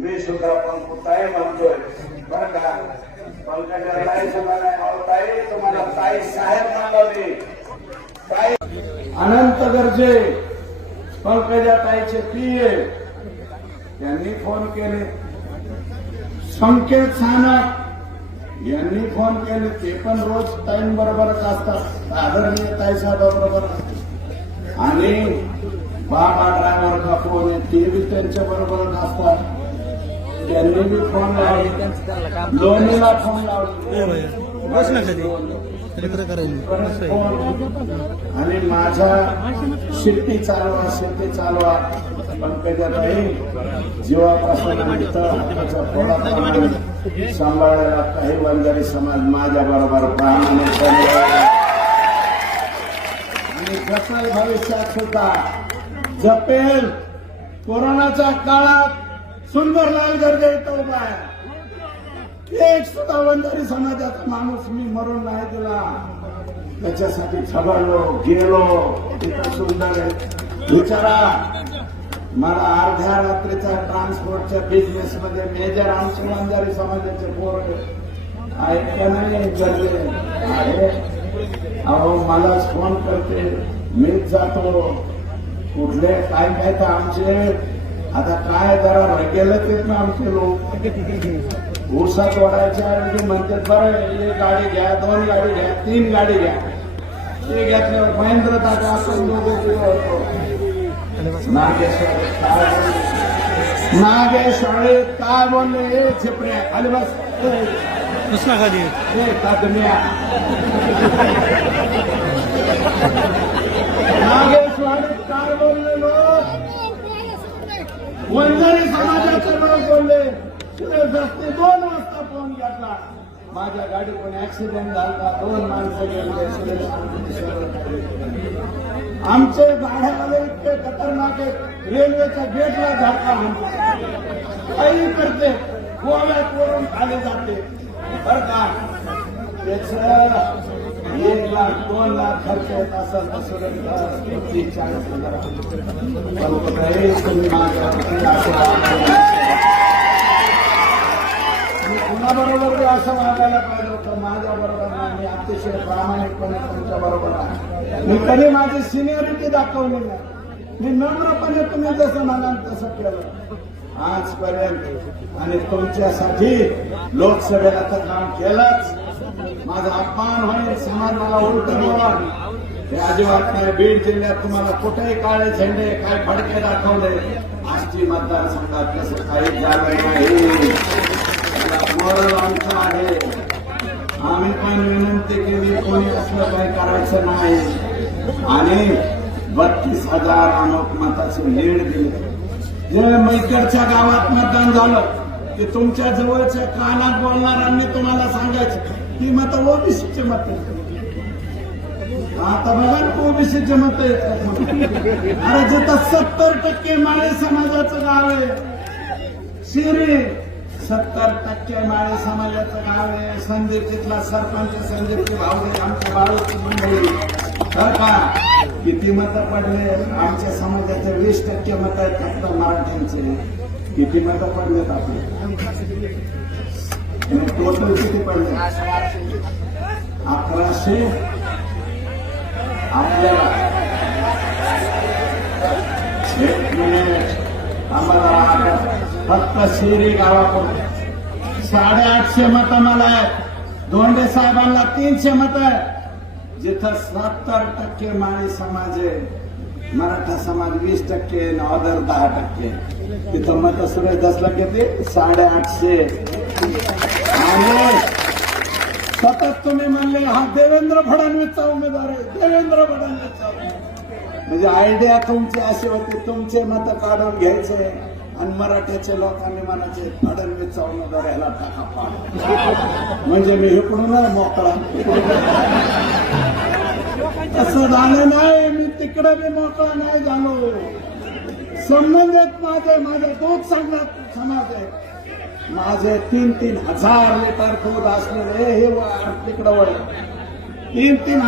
मी सुद्धा पंकुताई म्हणतोय. बरं का? पंकजा ताई सुद्धा नाही. अहो ताई तुम्हाला ताई साहेब म्हणला मी. ताई. अनंत गरजे पंकजा ताईचे पिये यांनी फोन केले. संकेत सानप यांनी फोन केले. ते पण रोज टाइम बरोबरच असतात. आदरणीय ताईसाहेबाबरोबर आणि बाबा ड्रायव्हर का फोन आहे ते बी त्यांच्या बरोबरच असतात. त्यांनी बी फोन लावले लोणीला फोन लावले बस ना कधी आणि माझ्या शेती चालवा शेती चालवा पंकजाताई जीवापासून सांभाळायला काही वंजारी समाज माझ्या बरोबर प्रामाणिकपणे आणि जपेल भविष्यात सुद्धा जपेल कोरोनाच्या काळात सुंदरलाल गर्जे इथं उभा आहे. एक सुद्धा वंजारी समाजाचा माणूस मी मरून नाही दिला त्याच्यासाठी झबडलो गेलो. सुंदर आहे. विचारा. मला अर्ध्या रात्रीच्या ट्रान्सपोर्टच्या बिझनेस मध्ये मेजर आमचे वंजारी समाजाचे पोर आहेत. का नाही गरजे आहे अहो मलाच फोन करते. मीच जातो. कुठले काय काय तर आमचे आता काय जरा गेलं ते ना आमचे लोक. ऊसात वाढायच्या ऐवजी म्हणतात बरं एक गाडी घ्या दोन गाडी घ्या तीन गाडी घ्या. ते घेतल्यावर महेंद्र दादा आपण दोघे होतो. नागेश्वर काय बोलले? ए छिपऱ्या खाली बस. ना खाली. ए, कादमिया. नागेश्वरी काय बोलले लोक? वंजारी समाजाचे लोक बोलले. सुरेश दोन वाजता फोन घेतला. माझ्या गाडी कोणी ऍक्सिडेंट झाला दोन माणसं गेले. सुरेश आमचे गाड्यावाले इतके खतरनाक आहेत. रेल्वेच्या गेटला धक्का काही करते गोव्यात वरून खाली जाते. बर का? त्याच एक लाख दोन लाख खर्च येत असेल तर तीस चाळीस हजार असं मी कुणाबरोबर बरोबर असं वागायला पाहिजे होतं? माझ्या बरोबर नाही. मी अतिशय प्रामाणिकपणे तुमच्या बरोबर आहे. मी कधी माझी सिनियरिटी दाखवली नाही. मी नम्रपणे तुम्ही जसं म्हणाल तसं केलं. आजपर्यंत आणि तुमच्यासाठी लोकसभेला तर काम केलंच. माझा अपमान होईल समाज मला उलट हे अजिबात नाही बीड जिल्ह्यात तुम्हाला कुठेही काळे झेंडे काय फडके दाखवले. आजची मतदारसंघात तसं काही झालं नाही. आमचं आहे. आम्ही पण विनंती केली कोणी असलं काही करायचं नाही. आणि बत्तीस हजार अनोख मताचे लीड दिली. जे मैकरच्या गावात मतदान झालं ते तुमच्या जवळच्या कानात बोलणाऱ्यांनी तुम्हाला सांगायचं. ही मतं ओबीसीचे मत आता बघा ना ओबीसीचे मत अरे जिथं सत्तर टक्के माळे समाजाचं गाव आहे शिरी सत्तर टक्के माळे समाजाचं गाव आहे. संदीप तिथला सरपंच संदीप भावडे आमच्या बाळूची मंडळी. तर का? किती मतं पडले? आमच्या समाजाचे वीस टक्के मत आहेत फक्त मराठ्यांचे. किती मतं पडलेत आपले? टोटल किती पडले अकराशे. आपल्याला एक मिनिट आम्हाला फक्त शिरी गावाकडून. साडेआठशे मत मला आहेत. धोंडे साहेबांना तीनशे मत जिथं सत्तर टक्के माळी समाज आहे मराठा समाज वीस टक्के आणि दहा टक्के. तिथं मत सुरेश दसला किती साडेआठशे. आणि सतत तुम्ही म्हणले हा देवेंद्र फडणवीसचा उमेदवार आहे. देवेंद्र फडणवीसचा. म्हणजे आयडिया तुमची अशी होती तुमचे मत काढून घ्यायचे आणि मराठ्याच्या लोकांनी म्हणायचे फडणवीसचा उमेदवार याला टाका पाड म्हणजे मी इकडून मोकळा. असं झालं नाही मी तिकडे बी मोकळा नाही झालो. संबंधित माझे माझे दूध सांगणार समाज आहे. माझे तीन तीन हजार लिटर दूध असलेले हे तिकडं वळ तीन तीन